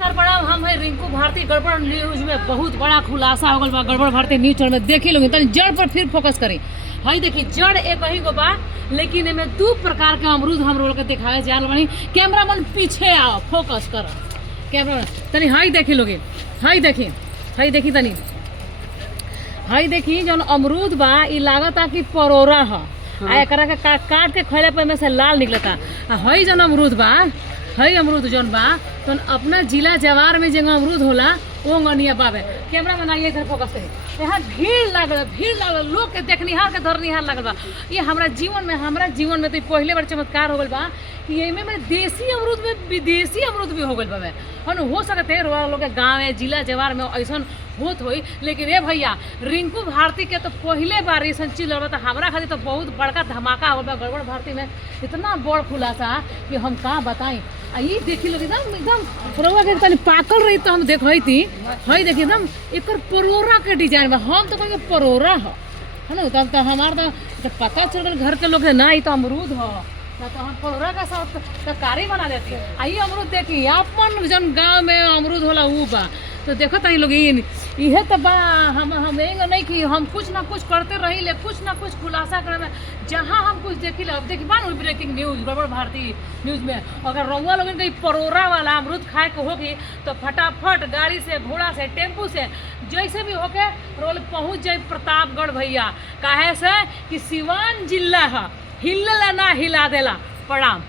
नमस्कार प्रणाम। हम है रिंकू भारती। गड़बड़ न्यूज में बहुत बड़ा खुलासा हो गल बा। गड़बड़ भारती न्यूज चैनल में देखी लोग तनी जड़ पर फिर फोकस करी। हई देखी जड़ एक ही गो बा, लेकिन एमे दू प्रकार के अमरूद हम लोग के दिखावे जा रही। कैमरामैन पीछे आओ, फोकस कर कैमरा तनी। हई देखी लोग, हई देखी तनी, हई देखी जौन अमरूद बा ई लागता कि परोरा ह। एकरा के काट के खैले पे में से लाल निकलता। हई जौन अमरूद बा, हई अमरूद जौन बा तो अपना जिला जवार में जगह अमरूद होला वो गनिया बाबे। कैमरा में आइए इधर फोकस करी। यहाँ भीड़ लागल लोग के देखनिहार के धरनिहार लागल बा। ये हमरा जीवन में तो पहले बार चमत्कार हो गल बा कि एमे में देसी अमरूद में विदेशी अमरूद भी हो गल बाबे। हो सकते लोग के गाँव है जिला जवार में ऐसा होत होई, लेकिन ए भैया रिंकू भारती के तो पहले बार ऐसा चीज लगा। हमारा खातिर तो बहुत बड़का धमाका हो गया। गड़बड़ भारती में इतना बड़ खुलासा कि हम कहाँ बताएं। ये देखी लोग एकदम परोरा के तनी पाकल रही तो हम देखई थी। हई देखी एकदम एक परोरा के डिजाइन बा। हम तो कहेंगे परोरा है ना। तब तो हमारा तो पता चल गया घर के लोग है ना, ये तो अमरूद है ना, तो हम परोरा का साथ तरकारी बना देती है। आइए अमरूद देखी अपन जन गाँव में अमरूद होला ऊ बा। तो देखो तही लोग इहे तो बा। हम नहीं कि हम कुछ ना कुछ करते रही ले, कुछ ना कुछ खुलासा करे में जहाँ हम कुछ देखी ले। अब देखी बान ब्रेकिंग न्यूज गड़बड़ भारती न्यूज में अगर रउआ लोगन के परोरा वाला अमरूद खाए के होगी तो फटाफट गाड़ी से, घोड़ा से, टेम्पू से, जैसे भी होके रोल पहुँच जाए प्रतापगढ़ भैया। काहे से कि सिवान जिला है, हिलला ना हिला देला। प्रणाम।